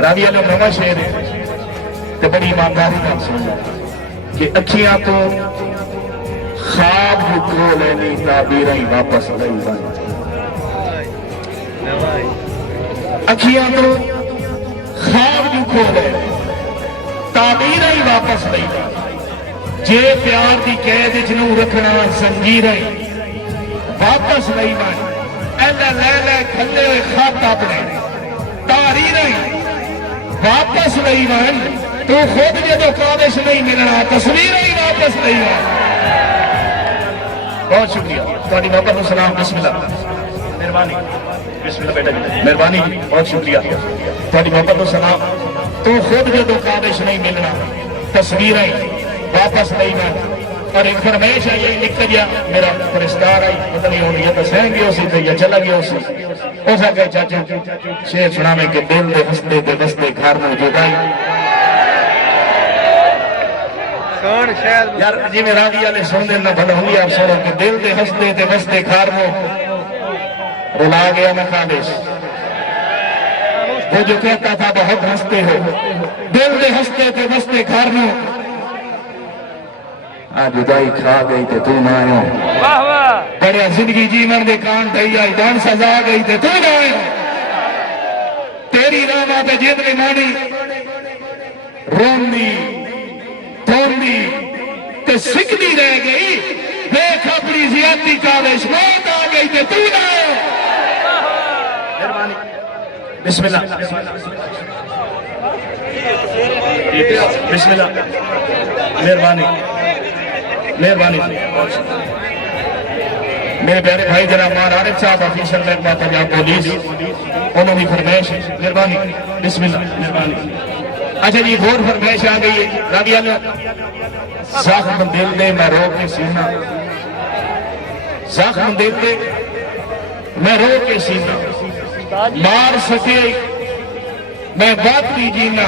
راوی علیہ نواں شعر ہے تو بڑی ایمانداری کا سن کہ اکھیاں تو خواب کو لینی تعبیریں واپس لئی بن اکھیاں تو خواب کو لینی تعبیریں واپس لئی بن جے پیار دی قید جنو رکھنا زنجیریں واپس لئی بن ایلے لے لے کھلے ہوئے خواب اپنے تاریریں واپس لئی بن تو خود جدو قابش نہیں ملنا تصویریں ہی واپس نہیں ہے بہت شکریہ تھوڑی محبت و سلام بسم اللہ مہربانی بسم اللہ بیٹا جی مہربانی بہت شکریہ تھوڑی محبت و سلام تو خود جدو قابش نہیں ملنا تصویریں واپس نہیں ہے اور ایک فرمیش ہے یہ لکھ گیا میرا فرشتار آئی پتہ نہیں ہونی یہ تو سہن گیا اسی تھے یا چلا گیا اسی ہو سکے چاچے شیر سنا میں کہ دل دے ہستے دے بستے گھر میں جدائی یار جی میں راوی والے سن دینا بھلا ہوئی آپ سنو کہ دل دے ہستے دے بستے گھر میں رلا گیا میں خامش وہ جو کہتا تھا بہت ہستے ہو دل دے ہستے دے بستے گھر میں آج جدائی کھا گئی تے تو نہ آئے بڑے زندگی جیون دے کان تھی آئی جان سزا گئی تے تو نہ آئے تیری راما پہ جیت میں مانی روندی توندی تے سکھدی رہ گئی دیکھ اپنی زیادتی کالش موت آ گئی تے تو نہ آئے بسم اللہ بسم اللہ مہربانی مہربانی میرے پیارے بھائی جناب مان عارف صاحب آفیسر محکمہ پنجاب پولیس انہوں نے فرمائش مہربانی بسم اللہ مہربانی اچھا جی غور فرمائش آ گئی ہے راوی علیہ زخم دل دے میں رو کے سینہ زخم دل دے میں رو کے سینہ مار سکے میں بات بھی جینا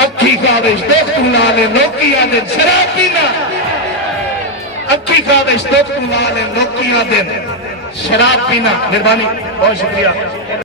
اکھی کابش دوست لالے نوکی آدھے شراب پینا اکھی کابش دوست لالے نوکی آدھے شراب پینا مہربانی بہت شکریہ